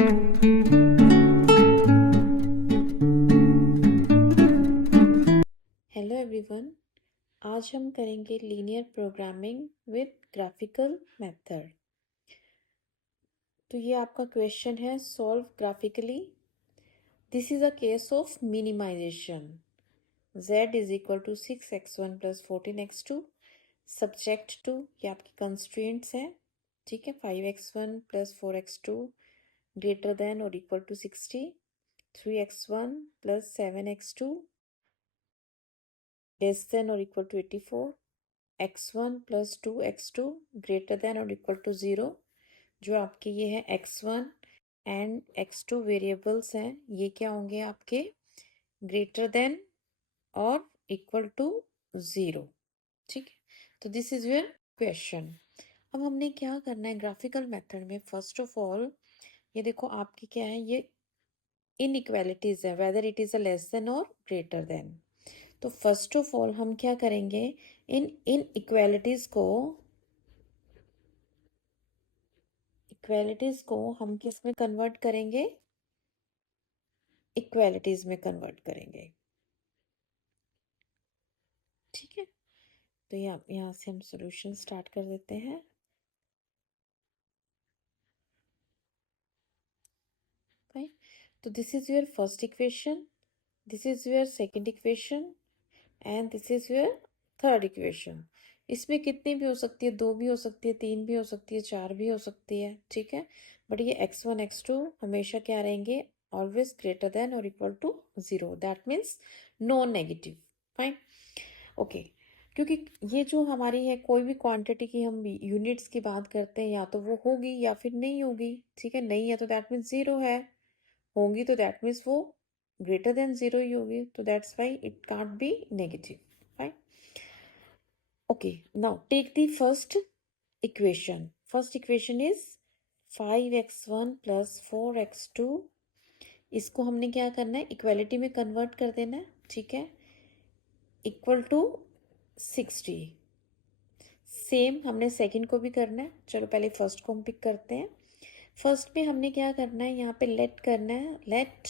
Hello everyone, आज हम करेंगे linear programming with graphical method. तो ये आपका क्वेश्चन है, solve graphically. This is a case of minimization. z is equal to 6x1 plus 14x2 subject to, ये आपकी कंस्ट्रेंट्स हैं, ठीक है। 5x1 plus 4x2 greater than और equal to 60, 3x1 plus 7x2 less than और equal to 84, x1 plus 2x2 greater than और equal to 0। जो आपके ये है x1 एंड x2 वेरिएबल्स हैं, ये क्या होंगे आपके ग्रेटर देन और इक्वल टू 0, ठीक है। तो दिस इज योर क्वेश्चन। अब हमने क्या करना है ग्राफिकल मेथड में, फर्स्ट ऑफ ऑल ये देखो आपकी क्या है, ये इनइक्वालिटीज है, whether it is a less than और ग्रेटर देन। तो फर्स्ट ऑफ ऑल हम क्या करेंगे, इन इक्वालिटीज को हम किस में कन्वर्ट करेंगे, इक्वालिटीज में कन्वर्ट करेंगे, ठीक है। तो यहाँ से हम सॉल्यूशन स्टार्ट कर देते हैं। भाई, तो this is your first equation, this is your second equation and this is your third equation. इसमें कितनी भी हो सकती है, 2 भी हो सकती है, 3 भी हो सकती है, 4 भी हो सकती है, ठीक है। बट ये x1 x2 हमेशा क्या रहेंगे, ऑलवेज ग्रेटर देन और equal to 0, that means non negative. Fine, okay. क्योंकि ये जो हमारी है, कोई भी क्वांटिटी की हम यूनिट्स की बात करते हैं, या तो वो होगी या फिर नहीं होगी, ठीक है। नहीं है तो दैट मीन्स 0 है, होंगी तो दैट मीन्स वो ग्रेटर देन 0 ही होगी, तो that's why it can't be negative. Fine, okay. Now take the first equation. First equation is 5x1 plus 4x2। इसको हमने क्या करना है, इक्वालिटी में कन्वर्ट कर देना है, ठीक है, इक्वल टू 60। सेम हमने सेकंड को भी करना है। चलो पहले फर्स्ट को हम पिक करते हैं। फर्स्ट में हमने क्या करना है, यहाँ पे लेट करना है, लेट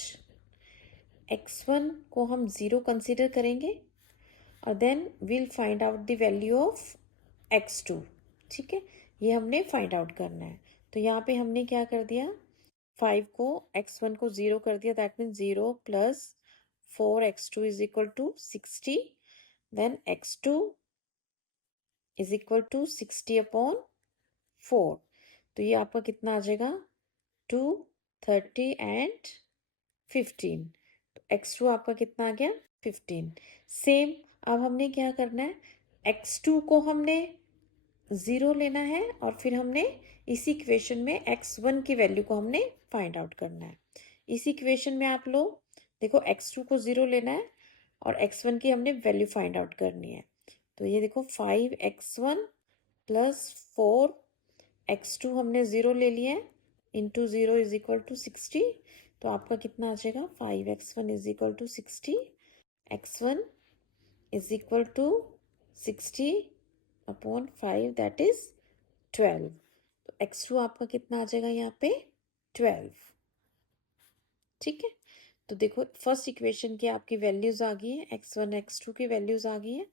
x1 को हम 0 कंसीडर करेंगे और then will find out the value of x2, ठीक है। ये हमने फाइंड आउट करना है। तो यहाँ पे हमने क्या कर दिया, 5 को x1 को 0 कर दिया, that means 0 plus 4x2 is equal to 60, then x2 is equal to 60 upon 4। तो ये आपका कितना आ जाएगा, 2, 30 एंड 15। तो x2 आपका कितना आ गया, 15। सेम, अब हमने क्या करना है, x2 को हमने 0 लेना है और फिर हमने इसी इक्वेशन में x1 की वैल्यू को हमने फाइंड आउट करना है। इसी इक्वेशन में आप लोग देखो, x2 को 0 लेना है और x1 की हमने वैल्यू फाइंड आउट करनी है। तो ये देखो 5x1 प्लस 4x2 हमने 0 ले लिया है, इंटू 0 इज इक्वल टू 60। तो आपका कितना आ जाएगा, 5x1 is equal to 60, x1 is equal to 60 upon 5, that is 12। तो x2 आपका कितना आ जाएगा यहाँ पे, 12, ठीक है। तो देखो फर्स्ट इक्वेशन की आपकी वैल्यूज आ गई है, x1 x2 की वैल्यूज आ गई है।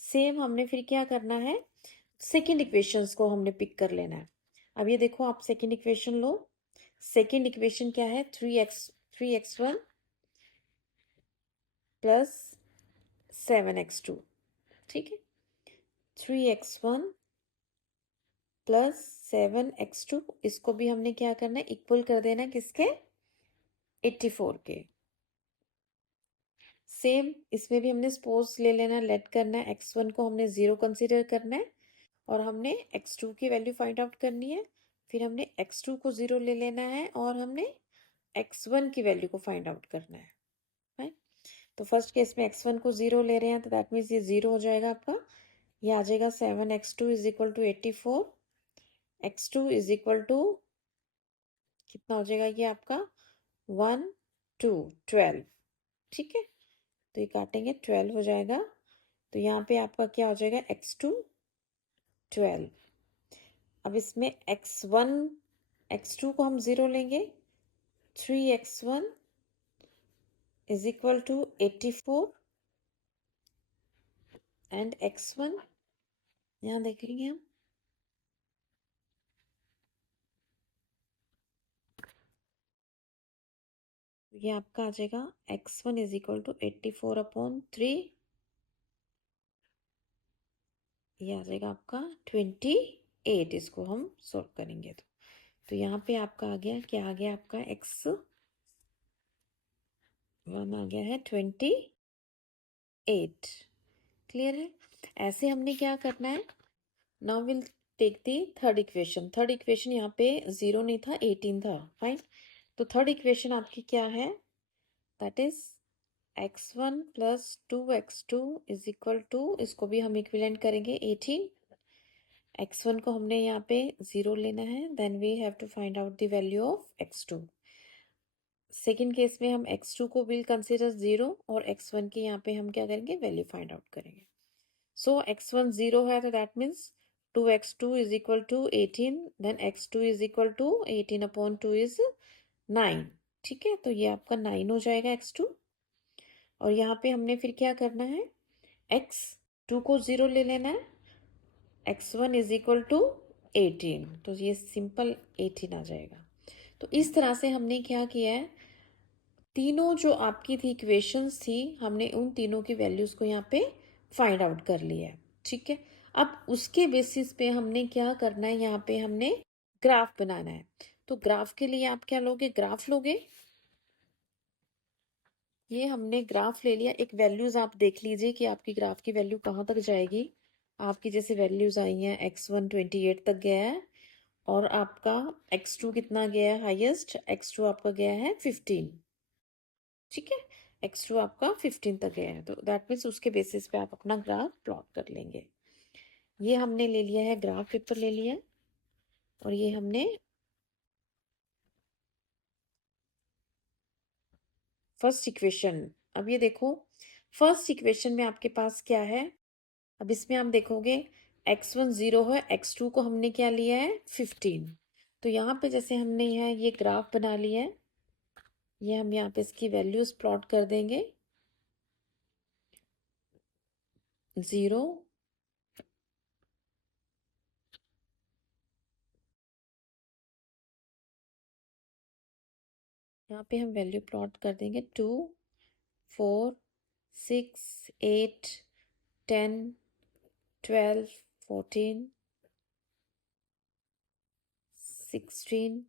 सेम हमने फिर क्या करना है, सेकेंड इक्वेशंस को हमने पिक कर लेना है। अब ये देखो आप सेकेंड इक्वेशन लो। सेकेंड इक्वेशन क्या है, 3x1 प्लस 7x2, ठीक है। 3x1 प्लस 7x2, इसको भी हमने क्या करना है, इक्वल कर देना है किसके, 84 के। सेम इसमें भी हमने सपोज ले लेना, लेट करना है, x1 को हमने 0 कंसीडर करना है और हमने x2 की वैल्यू फाइंड आउट करनी है। फिर हमने x2 को 0 ले लेना है और हमने x1 की वैल्यू को फाइंड आउट करना है, राइट। तो फर्स्ट केस में x1 को 0 ले रहे हैं, तो दैट मीन्स ये 0 हो जाएगा आपका। ये आ जाएगा 7x2 is equal to 84, x2 is equal to कितना हो जाएगा, ये आपका 1 2 12, ठीक है। तो ये काटेंगे, 12 हो जाएगा। तो यहाँ पे आपका क्या हो जाएगा, x2 12। अब इसमें x1 x2 को हम 0 लेंगे 3x1 is equal to 84 and x1 यहाँ देखेंगे हम, ये आपका आ जाएगा x1 इज इक्वल टू 84/3, ये आ जाएगा आपका 28। इसको हम सॉल्व करेंगे तो यहाँ पे आपका आ गया, क्या आ गया आपका x1 आ गया है 28। क्लियर है? ऐसे हमने क्या करना है, now will take the third equation. Third equation यहाँ पे 0 नहीं था, 18 था। फाइन, तो थर्ड इक्वेशन आपकी क्या है, that is x1 plus 2x2 is equal to, इसको भी हम इक्विवेलेंट करेंगे 18। x1 को हमने यहाँ पे 0 लेना है, then we have to find out the value of x2। Second case में हम x2 को विल कंसिडर 0 और x1 की यहाँ पे हम क्या करेंगे, वैल्यू फाइंड आउट करेंगे। सो x1 0 है तो that means 2x2 is equal to 18, then x2 is equal to 18/2 is 9। ठीक है, तो ये आपका 9 हो जाएगा x2। और यहाँ पे हमने फिर क्या करना है, x2 को 0 ले लेना है, x1 इज इक्वल टू 18, तो ये सिंपल 18 आ जाएगा। तो इस तरह से हमने क्या किया है, तीनों जो आपकी थी इक्वेशंस थी, हमने उन तीनों की वैल्यूज को यहाँ पे फाइंड आउट कर लिया है। ठीक है, अब उसके बेसिस पे हमने क्या करना है, यहाँ पे हमने ग्राफ बनाना है। तो ग्राफ के लिए आप क्या लोगे, ग्राफ लोगे। ये हमने ग्राफ ले लिया, एक वैल्यूज आप देख लीजिए कि आपकी ग्राफ की वैल्यू कहाँ तक जाएगी। आपकी जैसे वैल्यूज आई हैं, x1 28 तक गया है, और आपका x2 कितना गया है हाईएस्ट, x2 आपका गया है 15। ठीक है, x2 आपका 15 तक गया है, तो दैट मीन्स उसके बेसिस पे आप अपना ग्राफ प्लॉट कर लेंगे। ये हमने ले लिया है, ग्राफ पेपर ले लिया, और ये हमने फर्स्ट इक्वेशन। अब ये देखो, फर्स्ट इक्वेशन में आपके पास क्या है, अब इसमें आप देखोगे x1 0 है, x2 को हमने क्या लिया है 15। तो यहाँ पे जैसे हमने यहाँ ये ग्राफ बना लिया है, ये हम यहाँ पे इसकी वैल्यूज प्लॉट कर देंगे। 0, यहाँ पे हम वैल्यू प्लॉट कर देंगे 2 4 6 8 10 12 14 16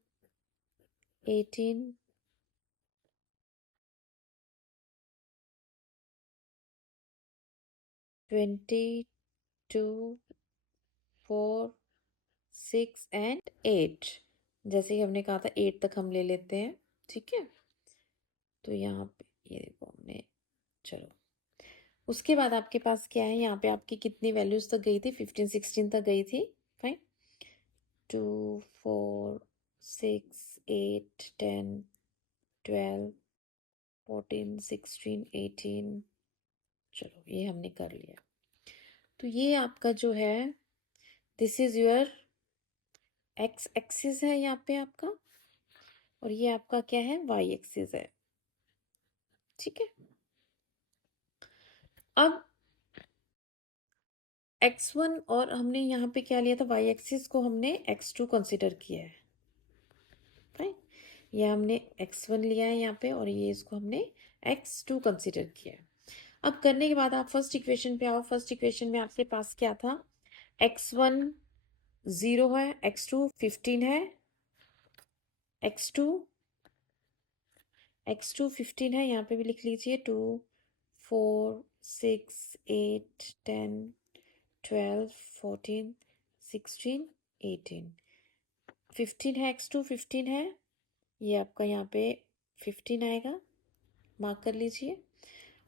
18 20 2 4 6 एंड 8। जैसे कि हमने कहा था 8 तक हम ले लेते हैं। ठीक है, तो यहाँ पे ये देखो हमने, चलो उसके बाद आपके पास क्या है, यहाँ पे आपकी कितनी वैल्यूज तक गई थी, 15 16 तक गई थी। फाइन, 2 4 6 8 10 12 14 16 18। चलो ये हमने कर लिया। तो ये आपका जो है, this is your x axis है यहाँ पे आपका, और ये आपका क्या है, वाई एक्सिस है। ठीक है, अब x1 और हमने यहाँ पे क्या लिया था, वाई एक्सिस को हमने x2 कंसिडर किया है। राइट, ये हमने x1 लिया है यहाँ पे, और ये इसको हमने x2 कंसिडर किया है। अब करने के बाद आप फर्स्ट इक्वेशन पे आओ। फर्स्ट इक्वेशन में आपके पास क्या था, x1 0 है, x2 15 है, x2 15 है, यहाँ पे भी लिख लीजिए 2 4 6 8 10 12 14 16 18। 15 है, x2 15 है, ये आपका यहाँ पे 15 आएगा, मार्क कर लीजिए।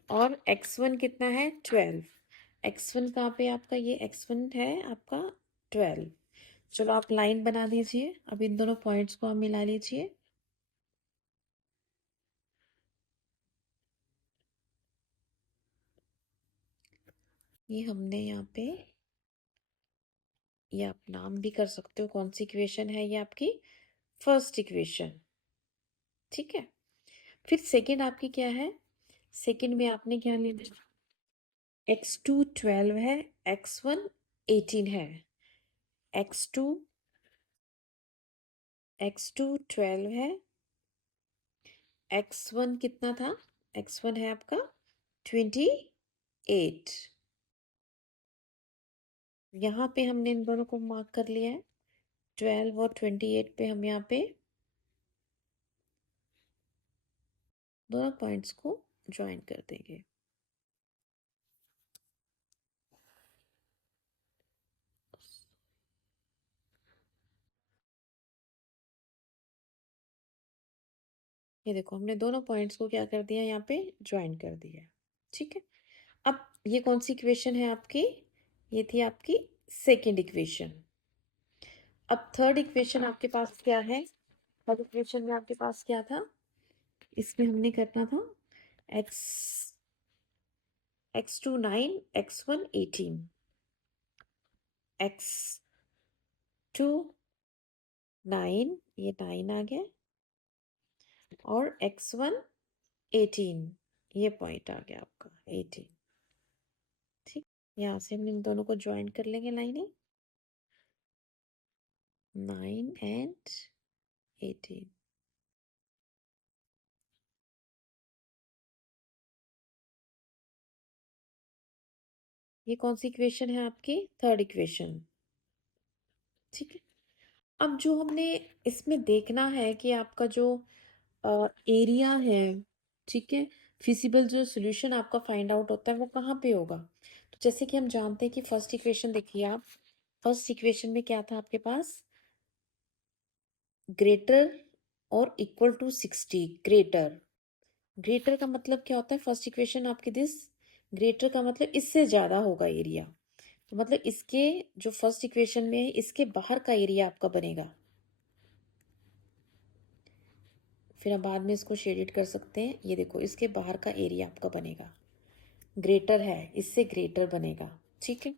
और x1 कितना है, 12। x1 कहाँ पे आपका, ये x1 है आपका 12। चलो आप लाइन बना दीजिए, अब इन दोनों पॉइंट्स को आप मिला लीजिए। ये हमने यहाँ पे, ये आप नाम भी कर सकते हो, कौन सी इक्वेशन है, ये आपकी फर्स्ट इक्वेशन। ठीक है। फिर सेकंड आपकी क्या है, सेकंड में आपने क्या लेना है, x2 12 है, x1 18 है। x2 12 है, x1 कितना था, x1 है आपका 28। यहाँ पे हमने इन दोनों को मार्क कर लिया है, 12 और 28 पे हम यहाँ पे दोनों पॉइंट्स को ज्वाइन कर देंगे। ये देखो हमने दोनों पॉइंट्स को क्या कर दिया, यहाँ पे ज्वाइन कर दिया। ठीक है। अब ये कौन सी इक्वेशन है आपकी, ये थी आपकी सेकेंड इक्वेशन। अब थर्ड इक्वेशन आपके पास क्या है, थर्ड इक्वेशन में आपके पास क्या था, इसमें हमने करना था एक्स x2 9, x1 18, x2 9, ये 9 आ गया, और x1 18, ये पॉइंट आ गया आपका 18। ठीक, यहाँ से हम इन दोनों को ज्वाइन कर लेंगे लाइनें, 9 एंड 18। ये कौन सी इक्वेशन है आपकी, थर्ड इक्वेशन। ठीक है। अब जो हमने इसमें देखना है कि आपका जो एरिया है, ठीक है, फिजिबल जो सॉल्यूशन आपका फाइंड आउट होता है वो कहाँ पे होगा। तो जैसे कि हम जानते हैं कि फर्स्ट इक्वेशन देखिए आप, फर्स्ट इक्वेशन में क्या था आपके पास, ग्रेटर और इक्वल टू 60, ग्रेटर, ग्रेटर का मतलब क्या होता है, फर्स्ट इक्वेशन आपकी दिस, ग्रेटर का मतलब इससे ज्यादा होगा एरिया, तो मतलब इसके जो फर्स्ट इक्वेशन में है इसके बाहर का एरिया आपका बनेगा। फिर हम बाद में इसको शेडिड कर सकते हैं, ये देखो इसके बाहर का एरिया आपका बनेगा, ग्रेटर है, इससे ग्रेटर बनेगा। ठीक है।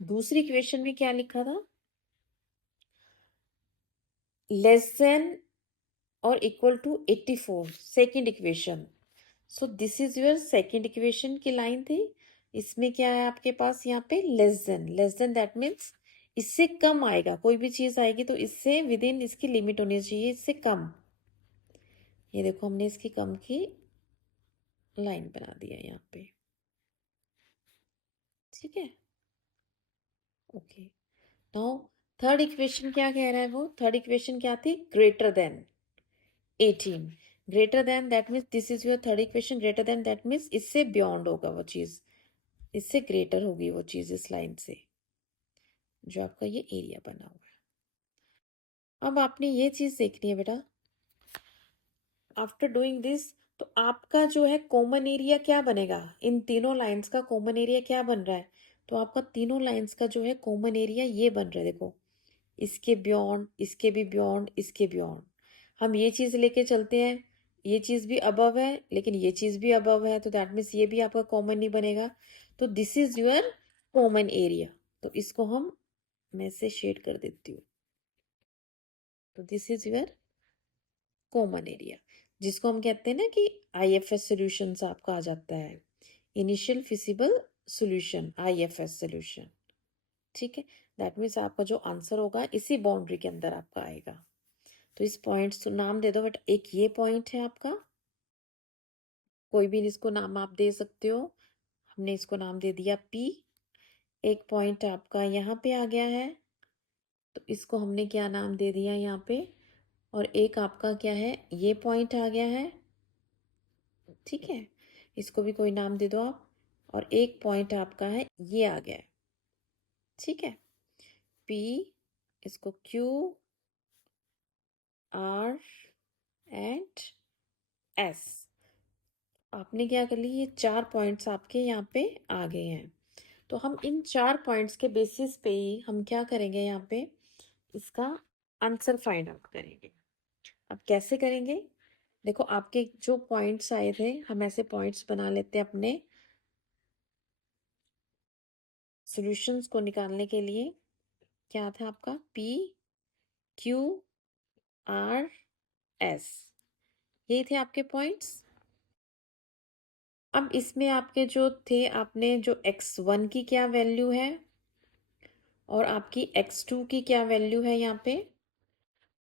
दूसरी इक्वेशन में क्या लिखा था, लेस देन और equal to 84, second equation. So this is your second equation की लाइन थी। इसमें क्या है आपके पास, यहाँ पे less than, less than that means इससे कम आएगा, कोई भी चीज आएगी तो इससे विद इन इसकी लिमिट होनी चाहिए, इससे कम। ये देखो हमने इसकी कम की लाइन बना दिया यहाँ पे। ठीक है, ओके। नाउ थर्ड इक्वेशन क्या कह रहा है, वो थर्ड इक्वेशन क्या थी, greater than 18, greater than that means this is your third equation, greater than that means इससे बियॉन्ड होगा वो चीज, इससे ग्रेटर होगी वो चीज इस लाइन से, जो आपका ये एरिया बना हुआ है। अब आपने ये चीज देखनी है बेटा, आफ्टर डूइंग दिस, तो आपका जो है कॉमन एरिया क्या बनेगा, इन तीनों लाइंस का कॉमन एरिया क्या बन रहा है, तो आपका तीनों लाइंस का जो है कॉमन एरिया ये बन रहा है, देखो इसके बियॉन्ड, इसके भी बियॉन्ड, इसके बियॉन्ड। हम ये चीज लेके चलते हैं, ये चीज भी अबव है लेकिन ये चीज भी अबव है, तो दैट मीन्स ये भी आपका कॉमन नहीं बनेगा, तो this is your common area. तो इसको हम, मैं इसे शेड कर देती हूँ, तो this is your common area, जिसको हम कहते हैं ना कि आईएफएस सॉल्यूशंस आपका आ जाता है, initial feasible solution, IFS solution. ठीक है, दैट मीन्स आपका जो आंसर होगा इसी बाउंड्री के अंदर आपका आएगा। तो इस पॉइंट्स को नाम दे दो, बट एक ये पॉइंट है आपका, कोई भी इसको नाम आप दे सकते हो, हमने इसको नाम दे दिया पी। एक पॉइंट आपका यहाँ पे आ गया है, तो इसको हमने क्या नाम दे दिया यहाँ पे, और एक आपका क्या है, ये पॉइंट आ गया है। ठीक है, इसको भी कोई नाम दे दो आप, और एक पॉइंट आपका है ये आ गया है। ठीक है, पी, इसको क्यू, आर एंड एस, आपने क्या कर ली, ये चार पॉइंट्स आपके यहाँ पे आ गए हैं। तो हम इन चार पॉइंट्स के बेसिस पे ही हम क्या करेंगे, यहाँ पे इसका आंसर फाइंड आउट करेंगे। अब कैसे करेंगे, देखो आपके जो पॉइंट्स आए थे, हम ऐसे पॉइंट्स बना लेते हैं अपने सॉल्यूशंस को निकालने के लिए। क्या था आपका, पी, क्यू, आर, एस, यही थे आपके पॉइंट्स। अब इसमें आपके जो थे, आपने जो x1 की क्या वैल्यू है और आपकी x2 की क्या वैल्यू है यहाँ पे,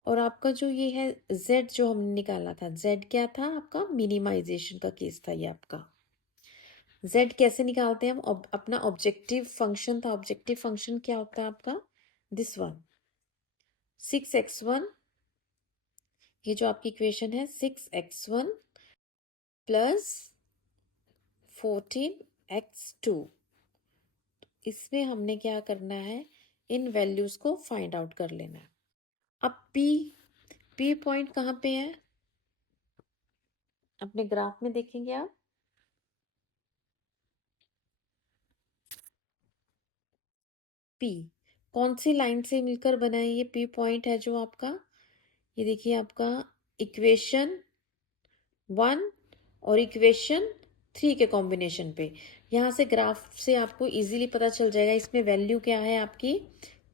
और आपका जो ये है z जो हमने निकाला था, z क्या था आपका, मिनिमाइजेशन का केस था ये आपका। z कैसे निकालते हैं हम, अपना ऑब्जेक्टिव फंक्शन था, ऑब्जेक्टिव फंक्शन क्या होता है आपका, दिस वन 6x1, ये जो आपकी इक्वेशन है 6x1 प्लस 14x2, इसमें हमने क्या करना है, इन वैल्यूज को फाइंड आउट कर लेना है। अब p पॉइंट कहाँ पे है, अपने ग्राफ में देखेंगे आप, p कौन सी लाइन से मिलकर बना है, ये p पॉइंट है जो आपका, ये देखिए आपका इक्वेशन 1 और इक्वेशन 3 के कॉम्बिनेशन पे। यहाँ से ग्राफ से आपको इजीली पता चल जाएगा इसमें वैल्यू क्या है आपकी,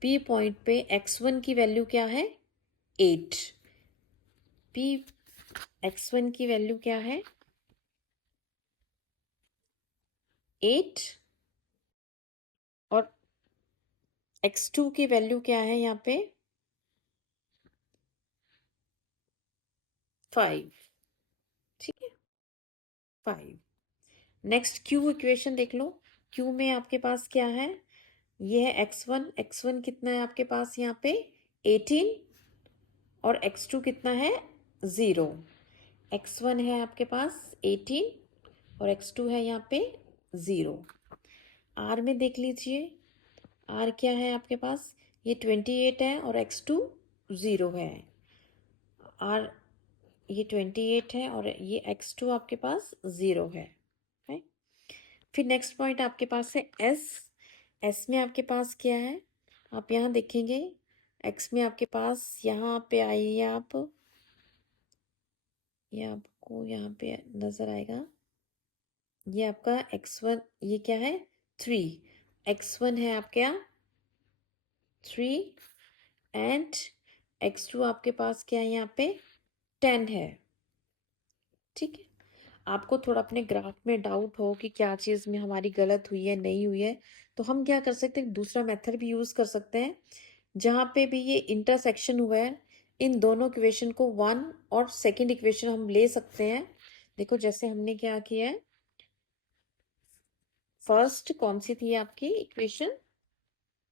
p पॉइंट पे x1 की वैल्यू क्या है 8, p x1 की वैल्यू क्या है 8, और x2 की वैल्यू क्या है यहाँ पे 5, ठीक है 5। नेक्स्ट q इक्वेशन देख लो, q में आपके पास क्या है, ये है x1 कितना है आपके पास यहाँ पे 18, और x2 कितना है 0। x1 है आपके पास 18 और x2 है यहाँ पे 0। r में देख लीजिए, r क्या है आपके पास, ये 28 है और x2 0 है, r ये 28 है और ये x2 आपके पास 0 है। फिर नेक्स्ट पॉइंट आपके पास है s में आपके पास क्या है, आप यहाँ देखेंगे x में आपके पास, यहाँ पे आइए आप, ये आपको यहाँ पे नजर आएगा, ये आपका x1, ये क्या है 3, x1 है आपका 3 एंड x2 आपके पास क्या है यहाँ पे 10 है, ठीक है। आपको थोड़ा अपने ग्राफ में डाउट हो कि क्या चीज़ में हमारी गलत हुई है नहीं हुई है, तो हम क्या कर सकते हैं, दूसरा मेथड भी यूज़ कर सकते हैं, जहाँ पे भी ये इंटरसेक्शन हुआ है, इन दोनों इक्वेशन को 1 और सेकंड इक्वेशन हम ले सकते हैं। देखो जैसे हमने क्या किया है, फर्स्ट कौन सी थी आपकी इक्वेशन,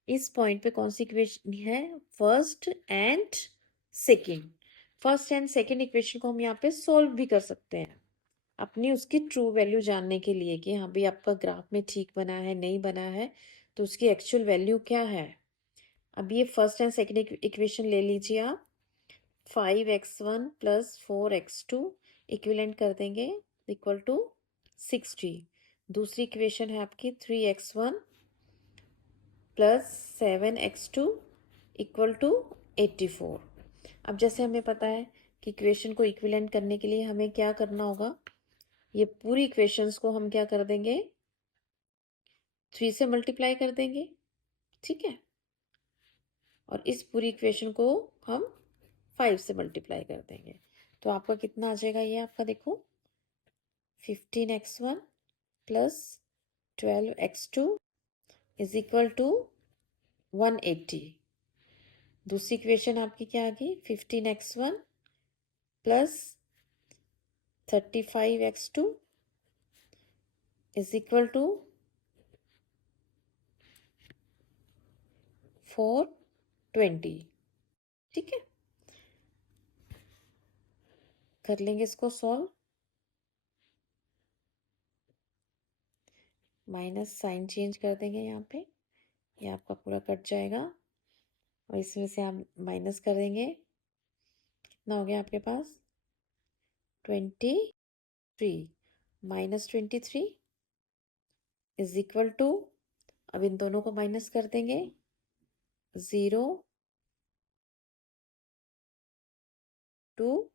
इस पॉइंट पे कौन सी इक्वेशन है, first and second, first and second equation को हम यहाँ पे सोल्व भी कर सकते हैं अपनी उसकी ट्रू वैल्यू जानने के लिए कि हाँ भाई आपका ग्राफ में ठीक बना है नहीं बना है, तो उसकी एक्चुअल वैल्यू क्या है। अब ये फर्स्ट एंड सेकंड इक्वेशन ले लीजिए आप, 5x1 प्लस 4x2 इक्विवेलेंट कर देंगे इक्वल टू 60। दूसरी इक्वेशन है आपकी 3x1 plus 7x2 equal to 84। अब जैसे हमें पता है कि इक्वेशन को इक्विवेलेंट करने के लिए हमें क्या करना होगा, ये पूरी इक्वेशंस को हम क्या कर देंगे 3 से मल्टीप्लाई कर देंगे, ठीक है, और इस पूरी इक्वेशन को हम 5 से मल्टीप्लाई कर देंगे, तो आपका कितना आ जाएगा, ये आपका देखो 15x1 plus 12x2 is equal to 180। दूसरी इक्वेशन आपकी क्या आ गई, 15x1 plus 35x2 is equal to 420, ठीक है। कर लेंगे इसको सॉल्व, माइनस साइन चेंज कर देंगे यहाँ पे, ये आपका पूरा कट जाएगा और इसमें से हम माइनस कर देंगे, कितना हो गया आपके पास 23 माइनस 23 इज इक्वल टू, अब इन दोनों को माइनस कर देंगे 0 टू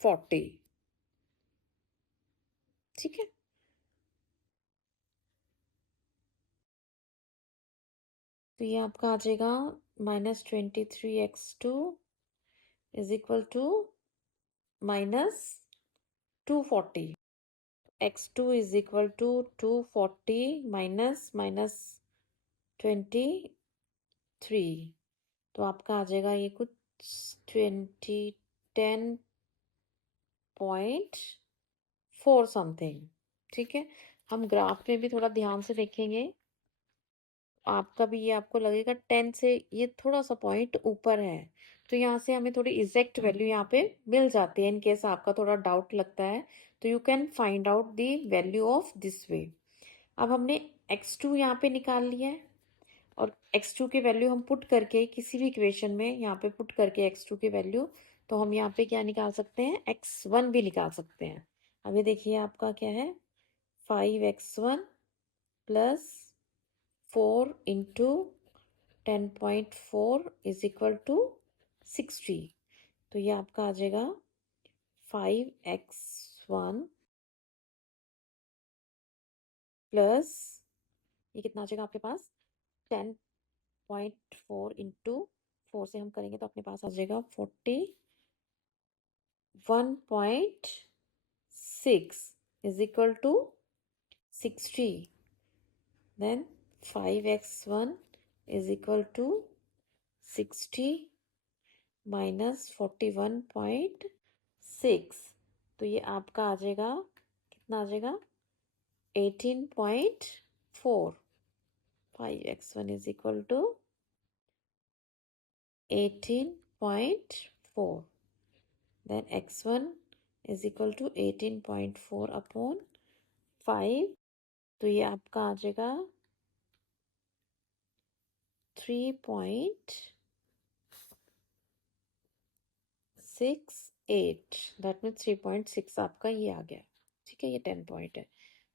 40, ठीक है। तो ये आपका आ जाएगा -23x2 is equal to minus 240. x2 is equal to 240 minus 23, तो आपका आ जाएगा ये कुछ 10.4 समथिंग। ठीक है, हम ग्राफ में भी थोड़ा ध्यान से देखेंगे, आपका भी ये आपको लगेगा 10 से ये थोड़ा सा पॉइंट ऊपर है, तो यहाँ से हमें थोड़ी एग्जैक्ट वैल्यू यहाँ पे मिल जाती है। इन केस आपका थोड़ा डाउट लगता है तो you can find out the value of this way. अब हमने x2 यहाँ पे निकाल लिया है, और x2 की वैल्यू हम पुट करके किसी भी इक्वेशन में यहाँ पे पुट करके x2 की वैल्यू, तो हम यहाँ पे क्या निकाल सकते हैं, x1 भी निकाल सकते हैं। अब ये देखिए आपका क्या है, 5x1 plus 4 into 10.4 is equal to 60, तो ये आपका आ जाएगा 5x1 प्लस ये कितना आ जाएगा आपके पास, 10.4 इंटू 4 से हम करेंगे तो अपने पास आ जाएगा 41.6 is equal to 60, then 5x1 is equal to 60 minus 41.6, तो ये आपका आ जाएगा, कितना आ जाएगा, 18.4। 5x1 is equal to 18.4, then x1 is equal to 18.4 upon 5, तो ये आपका आ जाएगा 3.68, दैट मीन्स 3.6 आपका ये आ गया। ठीक है, ये 10 पॉइंट है,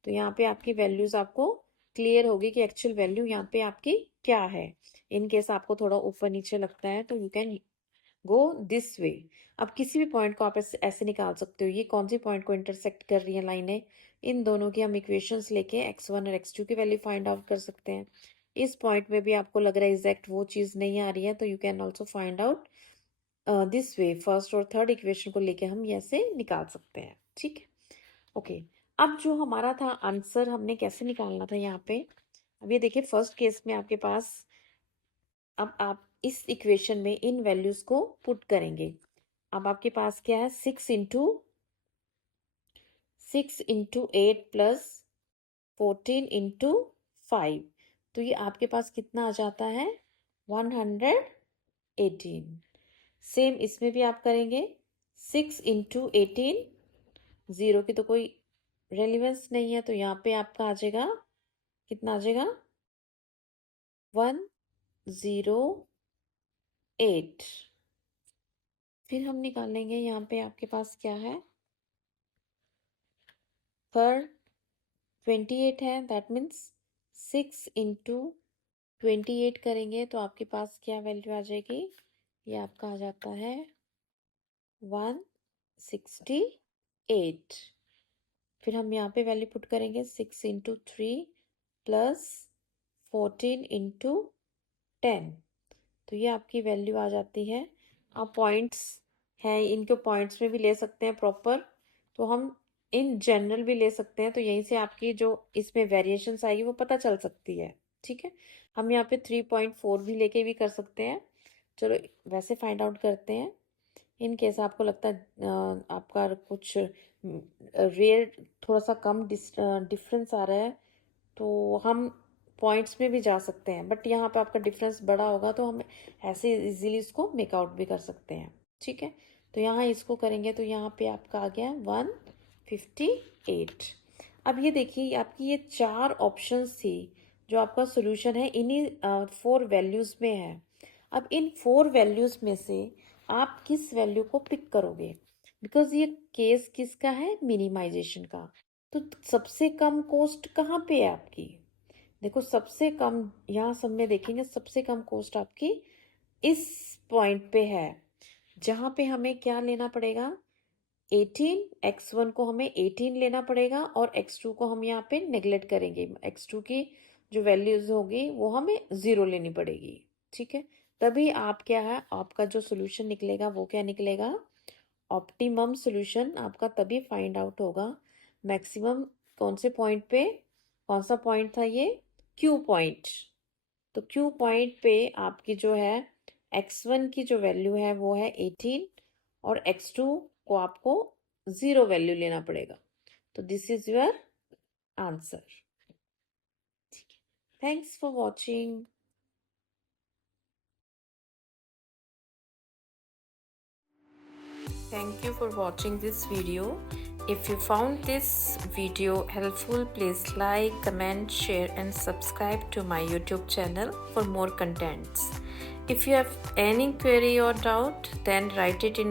तो यहाँ पे आपकी वैल्यूज आपको क्लियर होगी कि एक्चुअल वैल्यू यहाँ पे आपकी क्या है। इन केस आपको थोड़ा ऊपर नीचे लगता है तो you can go this way. अब किसी भी पॉइंट को आप ऐसे निकाल सकते हो, ये कौन सी पॉइंट को इंटरसेक्ट कर रही है लाइनें, इन दोनों की हम इक्वेशंस लेके x1 और x2 की वैल्यू फाइंड आउट कर सकते हैं। इस पॉइंट में भी आपको लग रहा है एग्जैक्ट वो चीज़ नहीं आ रही है, तो you can also find out this way, first और थर्ड इक्वेशन को लेके हम ऐसे निकाल सकते हैं। ठीक है, ओके। अब जो हमारा था आंसर हमने कैसे निकालना था यहाँ पे, अब ये देखिए फर्स्ट केस में आपके पास, अब आप इस इक्वेशन में इन वैल्यूज को पुट करेंगे। अब आपके पास क्या है, 6 इंटू 8 प्लस 14 इंटू 5, तो ये आपके पास कितना आ जाता है, 118। सेम इसमें भी आप करेंगे, 6 इंटू 18, 0 की तो कोई रेलिवेंस नहीं है, तो यहाँ पे आपका आ जाएगा, कितना आ जाएगा, 108। फिर हम निकालेंगे यहाँ पे आपके पास क्या है, पर 28 है, दैट मीन्स 6 इंटू 28 करेंगे तो आपके पास क्या वैल्यू आ जाएगी, ये आपका आ जाता है 168। फिर हम यहाँ पे वैल्यू पुट करेंगे, 6 इंटू 3 प्लस 14 इंटू 10, तो ये आपकी वैल्यू आ जाती है। आप पॉइंट्स हैं, इनको पॉइंट्स में भी ले सकते हैं प्रॉपर, तो हम इन जनरल भी ले सकते हैं, तो यहीं से आपकी जो इसमें वेरिएशंस आएगी वो पता चल सकती है। ठीक है, हम यहाँ पे 3.4 भी लेके भी कर सकते हैं। चलो वैसे फाइंड आउट करते हैं। इन केस आपको लगता है आपका कुछ रेयर थोड़ा सा कम डिफरेंस आ रहा है, तो हम पॉइंट्स में भी जा सकते हैं, बट यहाँ पे आपका डिफरेंस बड़ा होगा तो हम ऐसे इजीली इसको मेकआउट भी कर सकते हैं। ठीक है, तो यहाँ इसको करेंगे तो यहाँ पे आपका आ गया 158। अब ये देखिए आपकी ये 4 ऑप्शंस थी, जो आपका सोल्यूशन है इन्हीं 4 वैल्यूज़ में है। अब इन 4 वैल्यूज़ में से आप किस वैल्यू को पिक करोगे, बिकॉज ये केस किसका है, मिनिमाइजेशन का। तो सबसे कम कॉस्ट कहाँ पे है आपकी, देखो सबसे कम यहाँ सब में देखेंगे, सबसे कम कॉस्ट आपकी इस पॉइंट पे है, जहाँ पे हमें क्या लेना पड़ेगा, 18, x1 को हमें 18 लेना पड़ेगा, और x2 को हम यहाँ पे नेग्लेक्ट करेंगे, x2 की जो वैल्यूज होगी वो हमें 0 लेनी पड़ेगी। ठीक है, तभी आप क्या है, आपका जो सोल्यूशन निकलेगा वो क्या निकलेगा, ऑप्टिमम सॉल्यूशन आपका तभी फाइंड आउट होगा, मैक्सिमम कौन से पॉइंट पे, कौन सा पॉइंट था ये, क्यू पॉइंट। तो क्यू पॉइंट पे आपकी जो है x1 की जो वैल्यू है वो है 18 और x2 को आपको 0 वैल्यू लेना पड़ेगा। तो this is your answer. Thanks for watching. Thank you for watching this video. If you found this video helpful, please like, comment, share and subscribe to my YouTube channel for more contents. If you have any query or doubt, then write it in